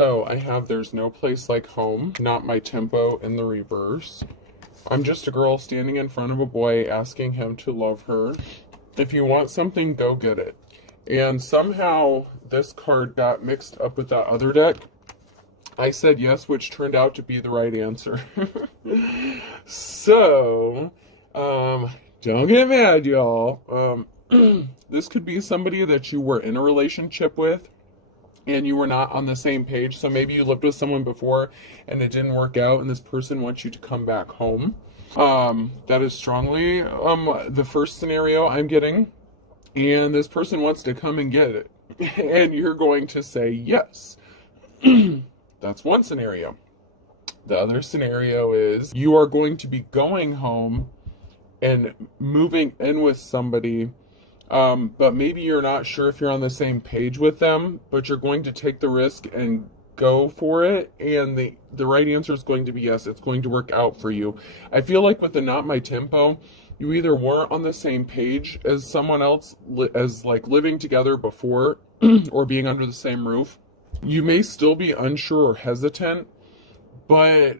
So I have there's no place like home, not my tempo in the reverse. I'm just a girl standing in front of a boy asking him to love her. If you want something, go get it. And somehow this card got mixed up with that other deck. I said yes, which turned out to be the right answer. So, don't get mad, y'all. This could be somebody that you were in a relationship with and you were not on the same page. So maybe you lived with someone before and it didn't work out and this person wants you to come back home. That is strongly the first scenario I'm getting. And this person wants to come and get it. And you're going to say yes. That's one scenario. The other scenario is you are going to be going home and moving in with somebody, but maybe you're not sure if you're on the same page with them, but you're going to take the risk and go for it, and the right answer is going to be yes. It's going to work out for you. I feel like with the Not My Tempo, you either weren't on the same page as someone else, as like living together before or being under the same roof. You may still be unsure or hesitant, but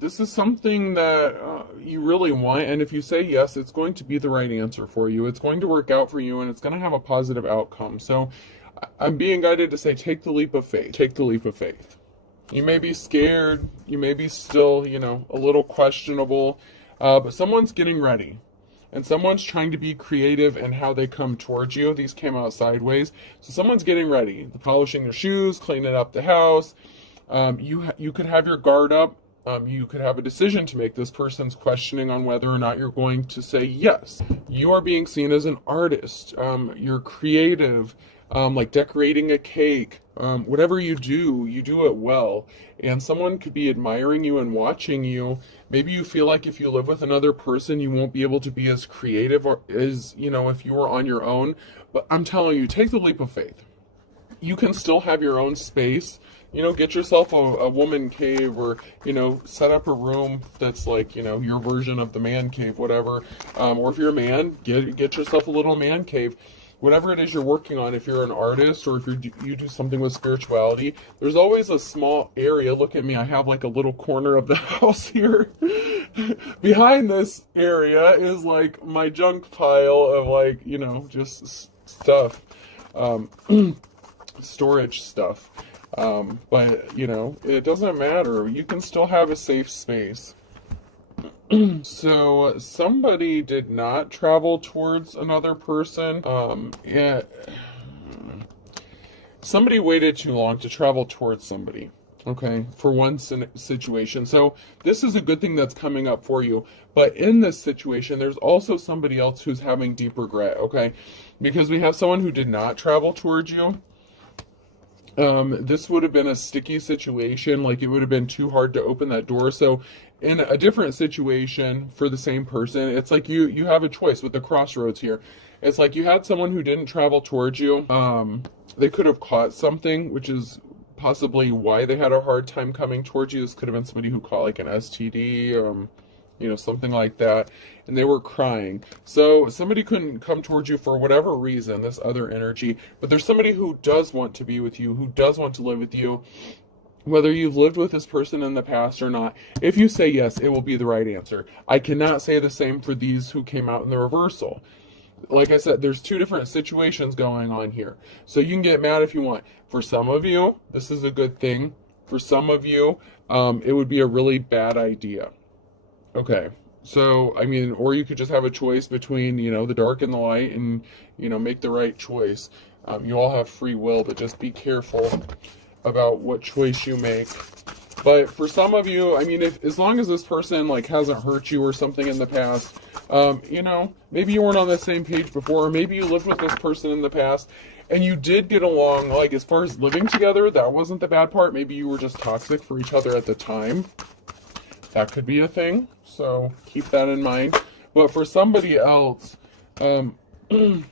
this is something that you really want, and if you say yes, it's going to be the right answer for you. It's going to work out for you, and it's going to have a positive outcome. So I'm being guided to say take the leap of faith. Take the leap of faith. You may be scared. You may be still, a little questionable, but someone's getting ready. And someone's trying to be creative in how they come towards you. These came out sideways. So someone's getting ready. They're polishing their shoes, cleaning up the house. You could have your guard up. You could have a decision to make. This person's questioning on whether or not you're going to say yes. You are being seen as an artist. You're creative, like decorating a cake. Whatever you do it well. And someone could be admiring you and watching you. Maybe you feel like if you live with another person, you won't be able to be as creative or as, if you were on your own. But I'm telling you, take the leap of faith. You can still have your own space. Get yourself a woman cave, or, set up a room that's like, your version of the man cave, whatever. Or if you're a man, get yourself a little man cave. Whatever it is you're working on, if you're an artist or if you do something with spirituality, there's always a small area. Look at me, I have like a little corner of the house here. Behind this area is like my junk pile of like, just stuff, storage stuff. But, it doesn't matter. You can still have a safe space. So somebody did not travel towards another person. Somebody waited too long to travel towards somebody. Okay, for one situation. So this is a good thing that's coming up for you. But in this situation, there's also somebody else who's having deep regret. Okay, because we have someone who did not travel towards you. This would have been a sticky situation, like it would have been too hard to open that door. So in a different situation for the same person, it's like you have a choice with the crossroads here. It's like you had someone who didn't travel towards you. They could have caught something, which is possibly why they had a hard time coming towards you. This could have been somebody who caught like an STD, something like that, and they were crying. So somebody couldn't come towards you for whatever reason, this other energy, but there's somebody who does want to be with you, who does want to live with you, whether you've lived with this person in the past or not. If you say yes, it will be the right answer. I cannot say the same for these who came out in the reversal. Like I said, there's two different situations going on here. So you can get mad if you want. For some of you, this is a good thing. For some of you, it would be a really bad idea. Okay, so, or you could just have a choice between, the dark and the light and, make the right choice. You all have free will, but just be careful about what choice you make. But for some of you, as long as this person, hasn't hurt you or something in the past, maybe you weren't on the same page before, or maybe you lived with this person in the past, and you did get along, as far as living together, that wasn't the bad part. Maybe you were just toxic for each other at the time. That could be a thing, so keep that in mind. But for somebody else, they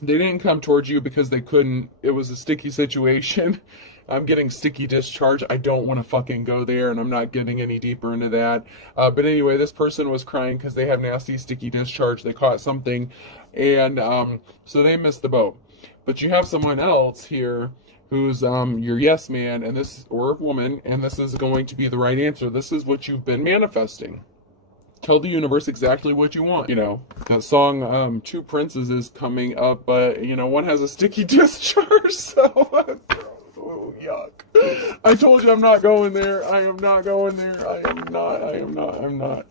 didn't come towards you because they couldn't. It was a sticky situation. I'm getting sticky discharge. I don't want to fucking go there, and I'm not getting any deeper into that. But anyway, this person was crying because they have nasty sticky discharge. They caught something, and so they missed the boat. But you have someone else here who's your yes man, and this, or woman, and this is going to be the right answer. This is what you've been manifesting. Tell the universe exactly what you want. You know, that song, Two Princes, is coming up, but, you know, one has a sticky discharge, so, oh, yuck. I told you I'm not going there. I am not going there. I'm not.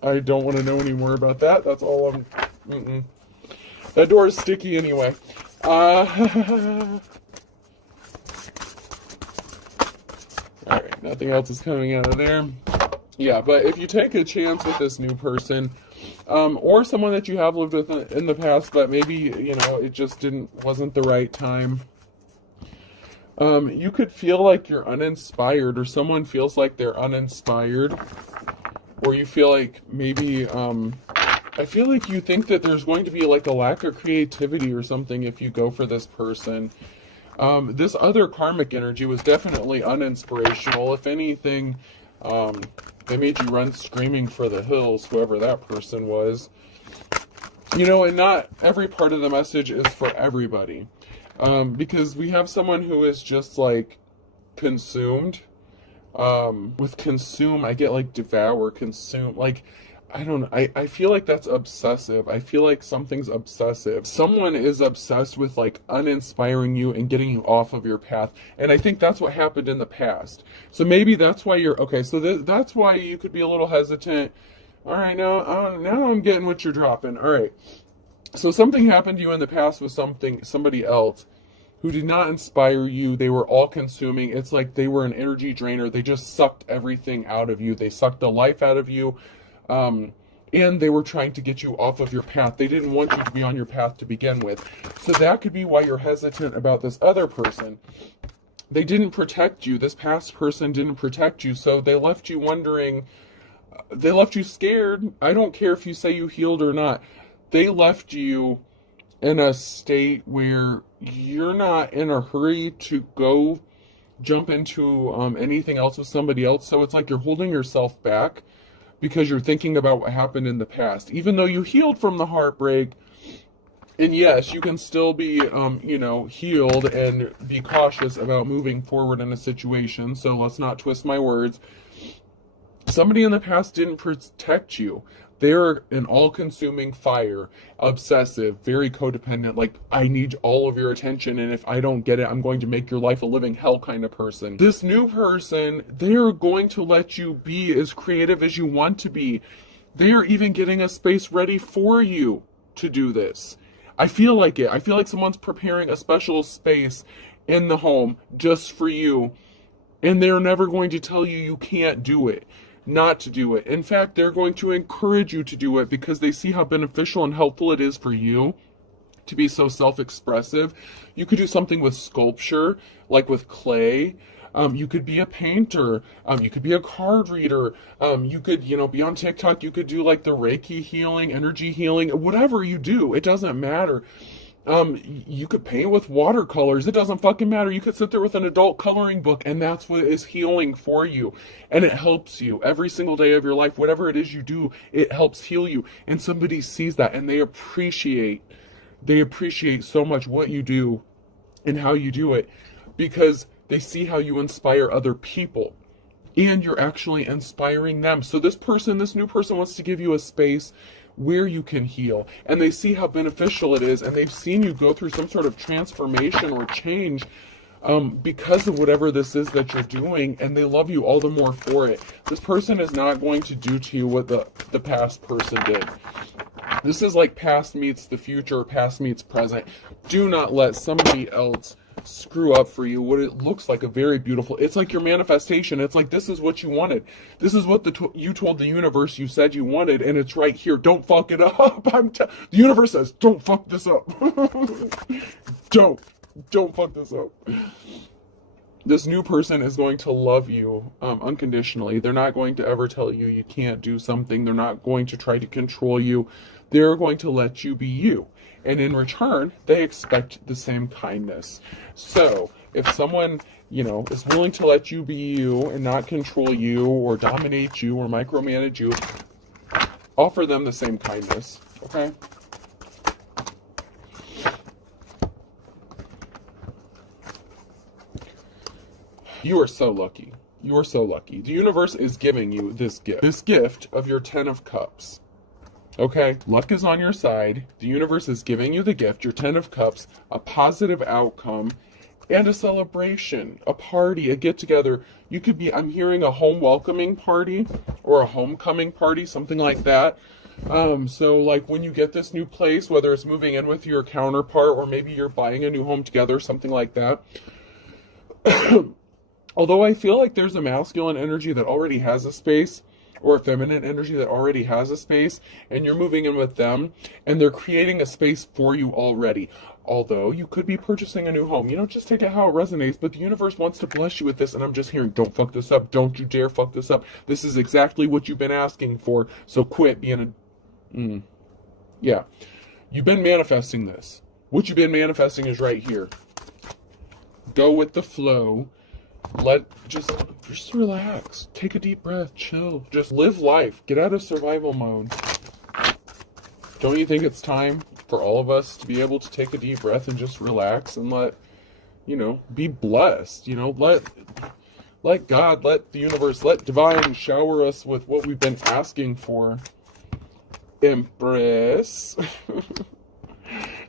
I don't want to know any more about that. That's all that door is sticky anyway. Alright, nothing else is coming out of there. Yeah, but if you take a chance with this new person, or someone that you have lived with in the past, but maybe, you know, it just wasn't the right time, you could feel like you're uninspired, or someone feels like they're uninspired, or you feel like maybe, I feel like you think that there's going to be like a lack of creativity or something if you go for this person. This other karmic energy was definitely uninspirational. If anything, they made you run screaming for the hills, whoever that person was. You know, and not every part of the message is for everybody. Because we have someone who is just like consumed. With consume, I get like devour, consume, like, I don't know. I feel like that's obsessive. I feel like something's obsessive. Someone is obsessed with like uninspiring you and getting you off of your path. And I think that's what happened in the past. So maybe that's why you're, okay, so that's why you could be a little hesitant. All right, now I'm getting what you're dropping. All right. So something happened to you in the past with somebody else who did not inspire you. They were all consuming. It's like they were an energy drainer. They just sucked everything out of you. They sucked the life out of you. And they were trying to get you off of your path. They didn't want you to be on your path to begin with. So that could be why you're hesitant about this other person. They didn't protect you. This past person didn't protect you. So they left you wondering, they left you scared. I don't care if you say you healed or not. They left you in a state where you're not in a hurry to go jump into anything else with somebody else. So it's like you're holding yourself back, because you're thinking about what happened in the past. Even though you healed from the heartbreak, and yes, you can still be, you know, healed and be cautious about moving forward in a situation. So let's not twist my words. Somebody in the past didn't protect you. They're an all-consuming fire, obsessive, very codependent, like, I need all of your attention, and if I don't get it, I'm going to make your life a living hell kind of person. This new person, they're going to let you be as creative as you want to be. They are even getting a space ready for you to do this. I feel like it. I feel like someone's preparing a special space in the home just for you, and they're never going to tell you you can't do it. Not to do it. In fact, they're going to encourage you to do it because they see how beneficial and helpful it is for you to be so self-expressive. You could do something with sculpture, like with clay. You could be a painter. You could be a card reader. You could, you know, be on TikTok. You could do like the Reiki healing, energy healing, whatever you do. It doesn't matter. You could paint with watercolors. It doesn't fucking matter. You could sit there with an adult coloring book, and that's what is healing for you. And it helps you every single day of your life. Whatever it is you do, it helps heal you. And somebody sees that, and they appreciate so much what you do and how you do it, because they see how you inspire other people. And you're actually inspiring them. So this new person wants to give you a space where you can heal, and they see how beneficial it is, and they've seen you go through some sort of transformation or change because of whatever this is that you're doing, and they love you all the more for it. This person is not going to do to you what the past person did. This is like past meets the future, past meets present. Do not let somebody else screw up for you what it looks like a very beautiful, it's like your manifestation. It's like, this is what you wanted. This is what you told the universe you said you wanted, and it's right here. Don't fuck it up. The universe says, don't fuck this up. Don't fuck this up. This new person is going to love you unconditionally. They're not going to ever tell you you can't do something. They're not going to try to control you. They're going to let you be you. And in return, they expect the same kindness. So if someone, you know, is willing to let you be you and not control you or dominate you or micromanage you, offer them the same kindness, okay? You are so lucky. You are so lucky. The universe is giving you this gift. This gift of your 10 of Cups. Okay? Luck is on your side. The universe is giving you the gift, your 10 of Cups, a positive outcome, and a celebration, a party, a get-together. You could be, I'm hearing a home welcoming party or a homecoming party, something like that. So like when you get this new place, whether it's moving in with your counterpart or maybe you're buying a new home together, something like that. Although I feel like there's a masculine energy that already has a space, or a feminine energy that already has a space, and you're moving in with them, and they're creating a space for you already. Although you could be purchasing a new home. You know, just take it how it resonates, but the universe wants to bless you with this, and I'm just hearing, don't fuck this up. Don't you dare fuck this up. This is exactly what you've been asking for, so quit being a... Yeah. You've been manifesting this. What you've been manifesting is right here. Go with the flow. Just relax. Take a deep breath. Chill. Just live life. Get out of survival mode. Don't you think it's time for all of us to be able to take a deep breath and just relax and be blessed? Let God, let the universe, let divine shower us with what we've been asking for. Empress.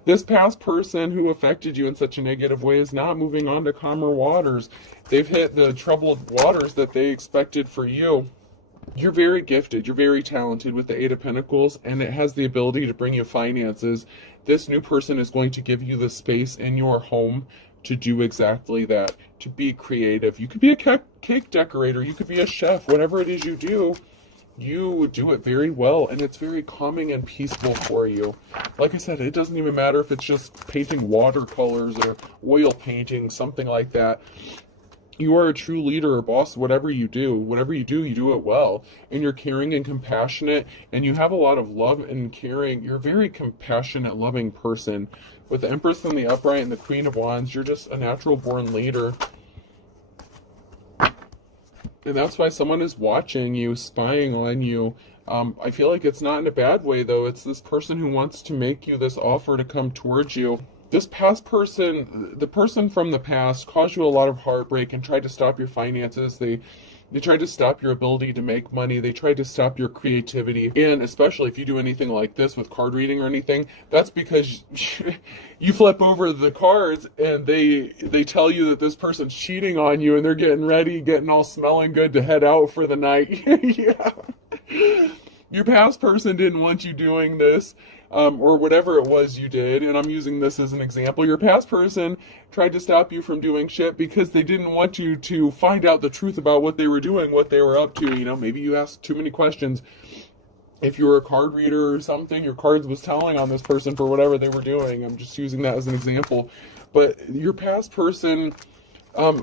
This past person who affected you in such a negative way is not moving on to calmer waters. They've hit the troubled waters that they expected for you. You're very gifted. You're very talented with the Eight of Pentacles, and it has the ability to bring you finances. This new person is going to give you the space in your home to do exactly that, to be creative. You could be a cake decorator. You could be a chef. Whatever it is you do it very well, and it's very calming and peaceful for you. Like I said, it doesn't even matter if it's just painting watercolors or oil painting, something like that. You are a true leader or boss. Whatever you do, you do it well. And you're caring and compassionate, and you have a lot of love and caring. You're a very compassionate, loving person. With the Empress and the Upright and the Queen of Wands, you're just a natural born leader. And that's why someone is watching you, spying on you. I feel like it's not in a bad way, though. It's this person who wants to make you this offer to come towards you. This past person, the person from the past, caused you a lot of heartbreak and tried to stop your finances. They tried to stop your ability to make money. They tried to stop your creativity. And especially if you do anything like this with card reading or anything, that's because you flip over the cards and they tell you that this person's cheating on you and they're getting ready, getting all smelling good to head out for the night. Yeah. Your past person didn't want you doing this. Or whatever it was you did, and I'm using this as an example. Your past person tried to stop you from doing shit because they didn't want you to find out the truth about what they were doing, what they were up to. Maybe you asked too many questions. If you were a card reader or something, your cards was telling on this person for whatever they were doing. I'm just using that as an example. But your past person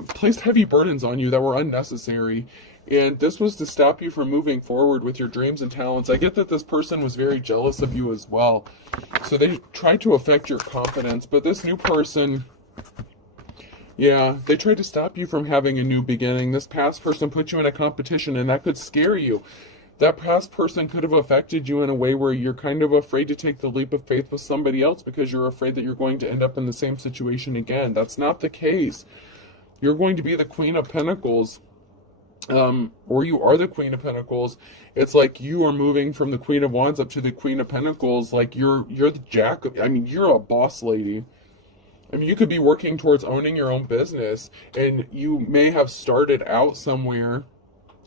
placed heavy burdens on you that were unnecessary. And this was to stop you from moving forward with your dreams and talents. I get that this person was very jealous of you as well. So they tried to affect your confidence. But this new person, yeah, they tried to stop you from having a new beginning. This past person put you in a competition, and that could scare you. That past person could have affected you in a way where you're kind of afraid to take the leap of faith with somebody else because you're afraid that you're going to end up in the same situation again. That's not the case. You're going to be the Queen of Pentacles. Or you are the Queen of Pentacles. It's like you are moving from the Queen of Wands up to the Queen of Pentacles. Like you're the Jack of, you're a boss lady. You could be working towards owning your own business, and you may have started out somewhere,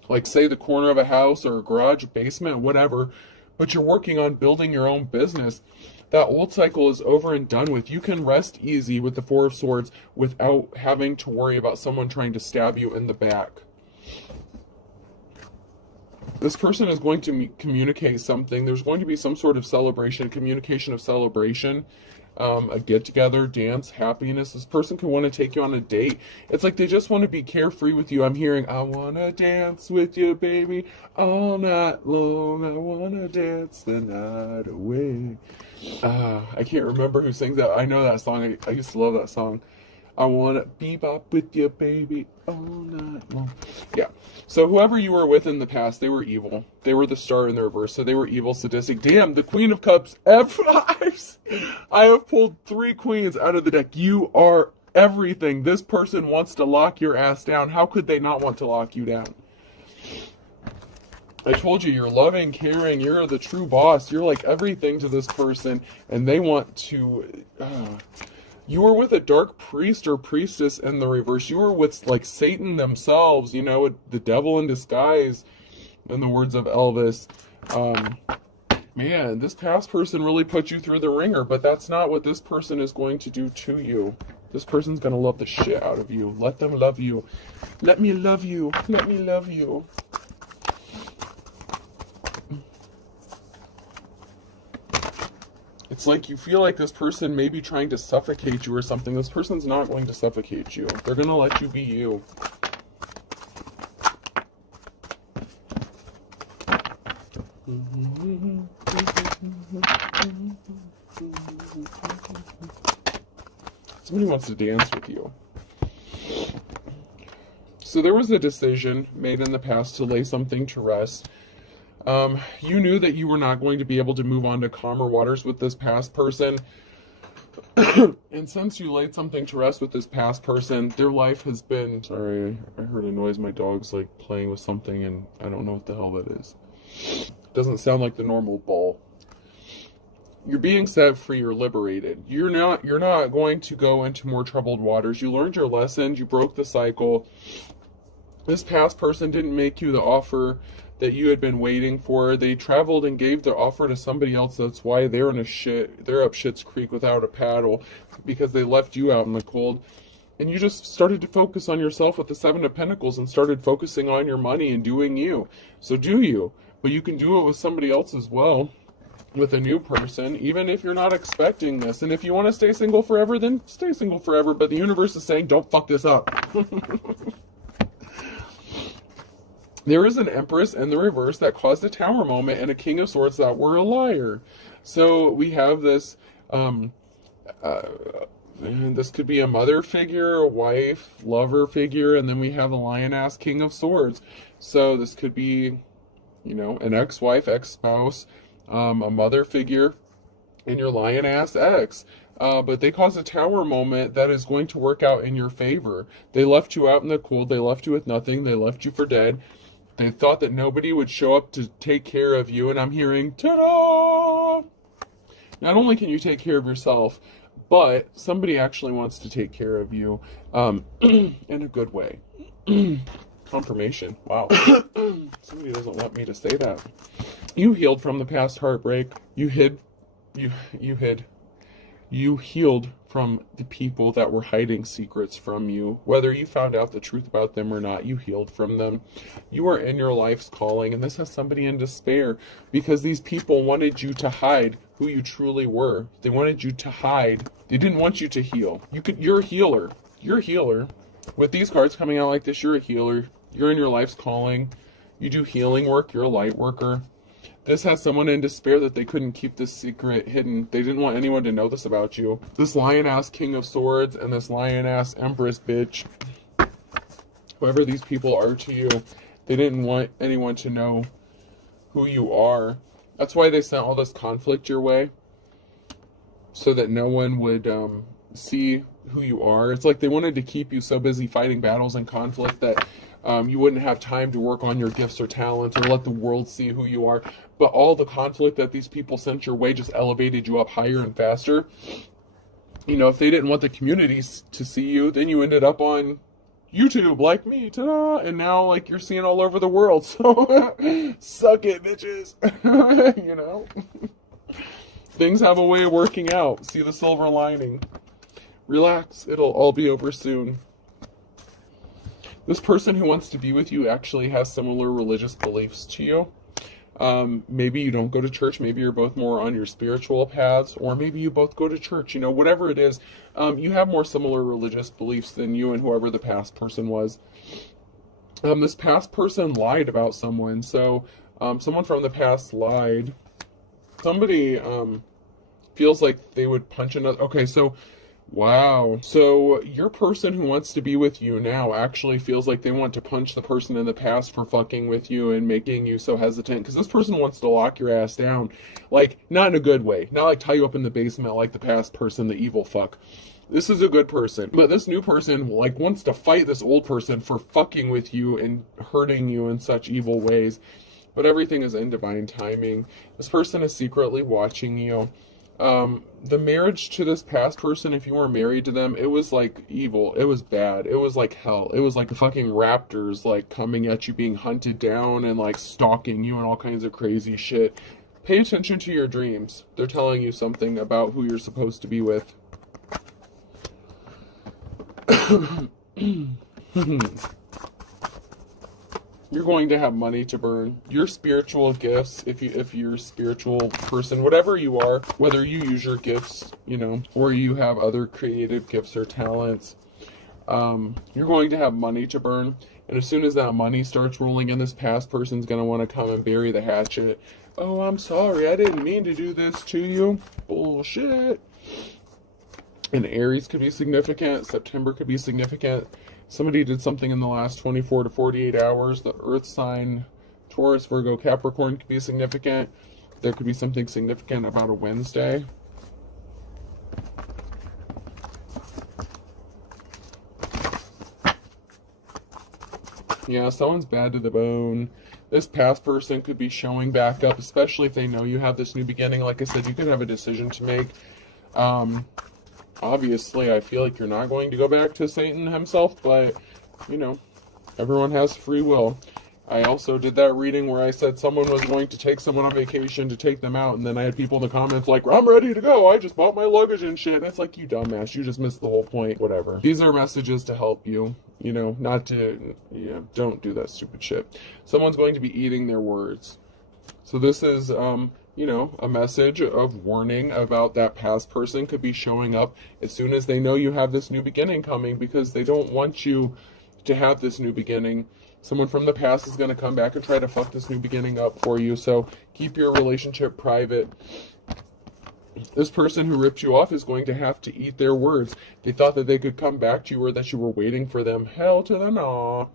like say the corner of a house or a garage, basement, whatever, but you're working on building your own business. That old cycle is over and done with. You can rest easy with the Four of Swords without having to worry about someone trying to stab you in the back. This person is going to communicate something. There's going to be some sort of celebration, communication of celebration, a get-together, dance, happiness. This person can want to take you on a date. It's like they just want to be carefree with you. I'm hearing, I want to dance with you, baby, all night long. I want to dance the night away. I can't remember who sings that. I know that song. I used to love that song. I want to bebop with you, baby, all night long. Yeah. So whoever you were with in the past, they were evil. They were the star in the reverse, so they were evil, sadistic. Damn, the Queen of Cups, F5s. I have pulled 3 queens out of the deck. You are Everything. This person wants to lock your ass down. How could they not want to lock you down? I told you, you're loving, caring, you're the true boss. You're like everything to this person, and they want to... You were with a dark priest or priestess in the reverse. You were with, like, Satan themselves, you know, the devil in disguise, in the words of Elvis. Man, this past person really put you through the ringer, but that's not what this person is going to do to you. This person's going to love the shit out of you. Let them love you. Let me love you. Let me love you. It's like you feel like this person may be trying to suffocate you or something. This person's not going to suffocate you. They're going to let you be you. Somebody wants to dance with you. So there was a decision made in the past to lay something to rest. You knew that you were not going to be able to move on to calmer waters with this past person. And since you laid something to rest with this past person, their life has been... Sorry, I heard a noise. My dog's like playing with something and I don't know what the hell that is. It doesn't sound like the normal ball. You're being set free, you're liberated. You're not going to go into more troubled waters. You learned your lessons, you broke the cycle. This past person didn't make you the offer that you had been waiting for. They traveled and gave their offer to somebody else. That's why they're up Shit's Creek without a paddle, because they left you out in the cold. And you just started to focus on yourself with the Seven of Pentacles and started focusing on your money and doing you. So do you. But you can do it with somebody else as well, with a new person, even if you're not expecting this. And if you want to stay single forever, then stay single forever. But the universe is saying, don't fuck this up. There is an Empress in the reverse that caused a Tower moment and a King of Swords that were a liar. So we have this, this could be a mother figure, a wife, lover figure, and then we have a lion-ass King of Swords. So this could be, you know, an ex-wife, ex-spouse, a mother figure, and your lion-ass ex. But they caused a Tower moment that is going to work out in your favor. They left you out in the cold. They left you with nothing. They left you for dead. They thought that nobody would show up to take care of you, and I'm hearing, ta-da! Not only can you take care of yourself, but somebody actually wants to take care of you in a good way. Confirmation. Wow. Somebody doesn't want me to say that. You healed from the past heartbreak. You healed from the people that were hiding secrets from you. Whether you found out the truth about them or not, you healed from them. You are in your life's calling, and this has somebody in despair because these people wanted you to hide who you truly were. They wanted you to hide. They didn't want you to heal. You're a healer. You're a healer. With these cards coming out like this, you're a healer. You're in your life's calling. You do healing work. You're a light worker. This has someone in despair that they couldn't keep this secret hidden. They didn't want anyone to know this about you. This lion-ass King of Swords and this lion-ass Empress bitch, whoever these people are to you, they didn't want anyone to know who you are. That's why they sent all this conflict your way, so that no one would see who you are. It's like they wanted to keep you so busy fighting battles and conflict that you wouldn't have time to work on your gifts or talents or let the world see who you are. But all the conflict that these people sent your way just elevated you up higher and faster. You know, if they didn't want the communities to see you, then you ended up on YouTube like me, ta-da! And now, like, you're seeing all over the world. So, suck it, bitches. You know? Things have a way of working out. See the silver lining. Relax. It'll all be over soon. This person who wants to be with you actually has similar religious beliefs to you. Maybe you don't go to church. Maybe you're both more on your spiritual paths. Or maybe you both go to church. You know, whatever it is, you have more similar religious beliefs than you and whoever the past person was. This past person lied about someone. So, someone from the past lied. Somebody feels like they would punch another... Okay, so... Wow. So your person who wants to be with you now actually feels like they want to punch the person in the past for fucking with you and making you so hesitant. Because this person wants to lock your ass down. Like, not in a good way. Not like tie you up in the basement like the past person, the evil fuck. This is a good person. But this new person, like, wants to fight this old person for fucking with you and hurting you in such evil ways. But everything is in divine timing. This person is secretly watching you. The marriage to this past person, if you were married to them, it was like evil. It was bad. It was like hell. It was like the fucking raptors, like, coming at you, being hunted down and, like, stalking you and all kinds of crazy shit. Pay attention to your dreams. They're telling you something about who you're supposed to be with. You're going to have money to burn. Your spiritual gifts, if you're a spiritual person, whatever you are, whether you use your gifts, or you have other creative gifts or talents, you're going to have money to burn. And as soon as that money starts rolling in, this past person's going to want to come and bury the hatchet. Oh, I'm sorry, I didn't mean to do this to you. Bullshit. And Aries could be significant. September could be significant. Somebody did something in the last 24 to 48 hours. The Earth sign, Taurus, Virgo, Capricorn could be significant. There could be something significant about a Wednesday. Yeah, someone's bad to the bone. This past person could be showing back up, especially if they know you have this new beginning. Like I said, you could have a decision to make. Obviously, I feel like you're not going to go back to Satan himself, but, everyone has free will. I also did that reading where I said someone was going to take someone on vacation to take them out, and then I had people in the comments like, I'm ready to go, I just bought my luggage and shit. And it's like, you dumbass, you just missed the whole point. Whatever. These are messages to help you, not to, don't do that stupid shit. Someone's going to be eating their words. So this is, a message of warning about that past person could be showing up as soon as they know you have this new beginning coming, because they don't want you to have this new beginning. Someone from the past is going to come back and try to fuck this new beginning up for you, so keep your relationship private. This person who ripped you off is going to have to eat their words. They thought that they could come back to you or that you were waiting for them. Hell to the no.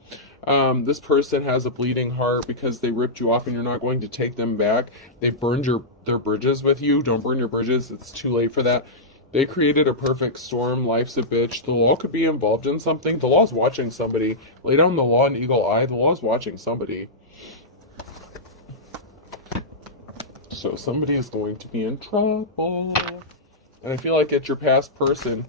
This person has a bleeding heart because they ripped you off and you're not going to take them back. They burned their bridges with you. Don't burn your bridges. It's too late for that. They created a perfect storm. Life's a bitch. The law could be involved in something. The law's watching somebody. Lay down the law and eagle eye. The law's watching somebody. So somebody is going to be in trouble. And I feel like it's your past person.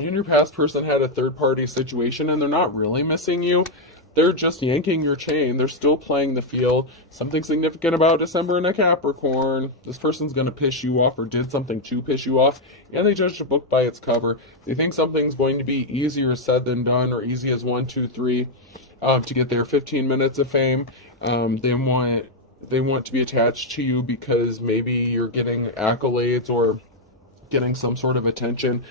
You and your past person had a third-party situation and they're not really missing you. They're just yanking your chain. They're still playing the field. Something significant about December in a Capricorn. This person's going to piss you off or did something to piss you off. And they judged a book by its cover. They think something's going to be easier said than done, or easy as 1, 2, 3 to get their 15 minutes of fame. They want to be attached to you because maybe you're getting accolades or getting some sort of attention.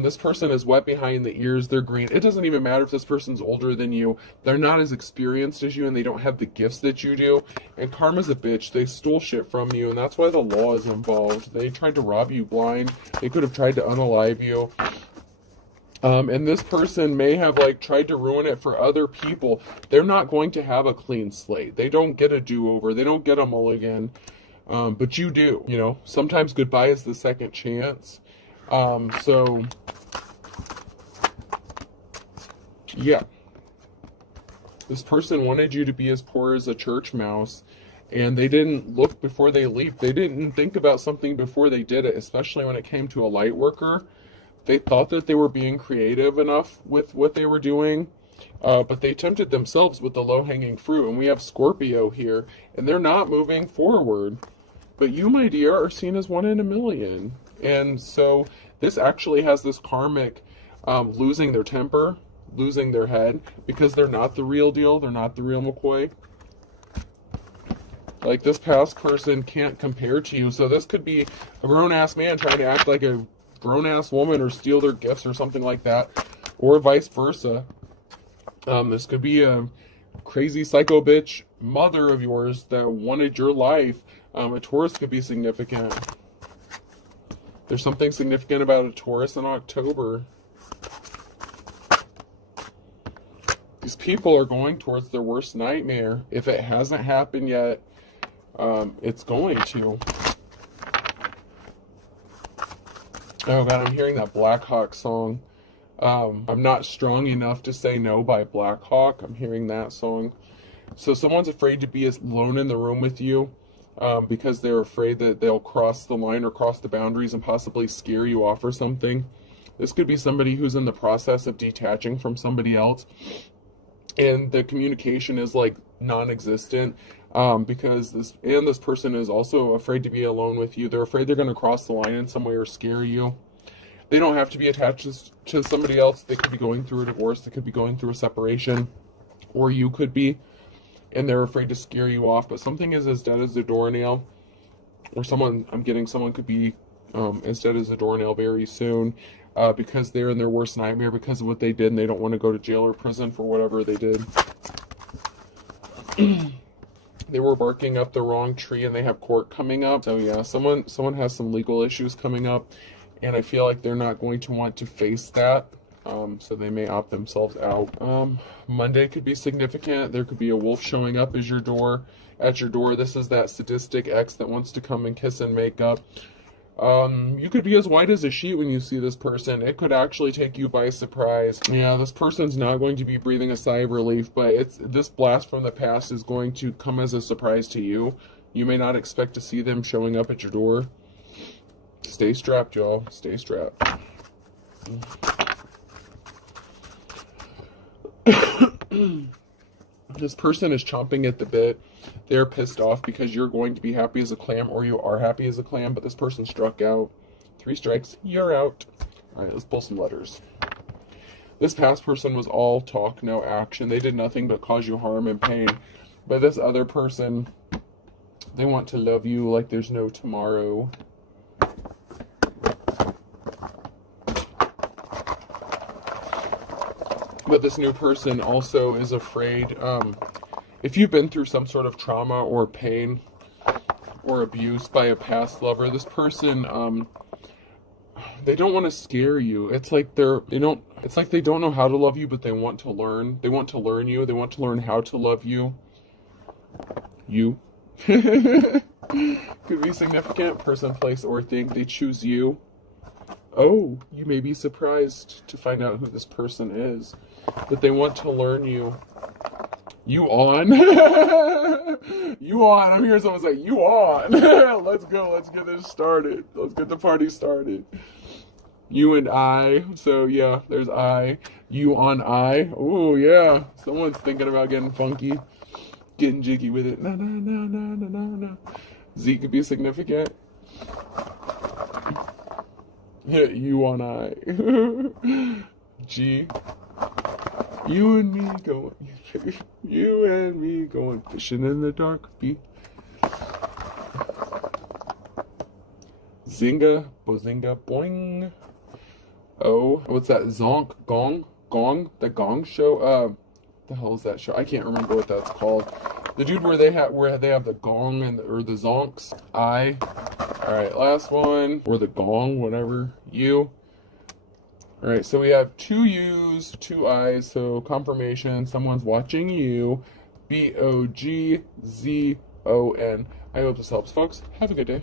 This person is wet behind the ears. They're green. It doesn't even matter if this person's older than you. They're not as experienced as you, and they don't have the gifts that you do. And karma's a bitch. They stole shit from you, and that's why the law is involved. They tried to rob you blind. They could have tried to unalive you. And this person may have tried to ruin it for other people. They're not going to have a clean slate. They don't get a do-over. They don't get a mulligan. But you do. Sometimes goodbye is the second chance. So, yeah. This person wanted you to be as poor as a church mouse, and they didn't look before they leaped. They didn't think about something before they did it, especially when it came to a light worker. They thought that they were being creative enough with what they were doing, but they tempted themselves with the low-hanging fruit, and we have Scorpio here, and they're not moving forward. But you, my dear, are seen as 1 in a million. And so this actually has this karmic losing their temper, losing their head, because they're not the real deal. They're not the real McCoy. This past person can't compare to you. So this could be a grown-ass man trying to act like a grown-ass woman or steal their gifts or something like that, or vice versa. This could be a crazy psycho bitch mother of yours that wanted your life. A Taurus could be significant. There's something significant about a Taurus in October. These people are going towards their worst nightmare. If it hasn't happened yet, it's going to. Oh god, I'm hearing that Black Hawk song. I'm not strong enough to say no by Black Hawk. I'm hearing that song. So someone's afraid to be alone in the room with you, because they're afraid that they'll cross the line or cross the boundaries and possibly scare you off or something. This could be somebody who's in the process of detaching from somebody else, and the communication is like non-existent, because this person is also afraid to be alone with you. They're afraid they're going to cross the line in some way or scare you. They don't have to be attached to somebody else. They could be going through a divorce. They could be going through a separation, or you could be, and they're afraid to scare you off. But something is as dead as a doornail, or someone could be as dead as a doornail very soon, because they're in their worst nightmare because of what they did, and they don't want to go to jail or prison for whatever they did. They were barking up the wrong tree, and they have court coming up. So yeah, someone has some legal issues coming up, and I feel like they're not going to want to face that. So they may opt themselves out. Monday could be significant. There could be a wolf showing up at your door. This is that sadistic ex that wants to come and kiss and make up. You could be as white as a sheet when you see this person. It could actually take you by surprise. Yeah, this person's not going to be breathing a sigh of relief, but this blast from the past is going to come as a surprise to you. You may not expect to see them showing up at your door. Stay strapped, y'all. Stay strapped. This person is chomping at the bit. They're pissed off because you're going to be happy as a clam, or you are happy as a clam, but this person struck out. 3 strikes, you're out. Alright, let's pull some letters. This past person was all talk, no action. They did nothing but cause you harm and pain. But this other person, they want to love you like there's no tomorrow. But this new person also is afraid, if you've been through some sort of trauma or pain or abuse by a past lover, this person, they don't want to scare you. It's like they don't know how to love you, but they want to learn. They want to learn you. They want to learn how to love you. You. Could be significant. Person, place, or thing. They choose you. Oh, you may be surprised to find out who this person is. But they want to learn you. You on? You on. I'm hearing someone say, you on. Let's go. Let's get this started. Let's get the party started. You and I. So, yeah, there's I. You on I. Oh, yeah. Someone's thinking about getting funky. Getting jiggy with it. No, no, no, no, no, no, no. Z could be significant. You on I. G. You and me going fishing in the dark. B. Zinga, bozinga, boing. Oh, what's that? Zonk, gong, the Gong Show. The hell is that show? I can't remember what that's called. The dude where they have the gong or the zonks. I. All right, last one, or the gong, whatever. You. All right, so we have 2 U's, 2 I's, so confirmation, someone's watching you. BOGZON. I hope this helps, folks. Have a good day.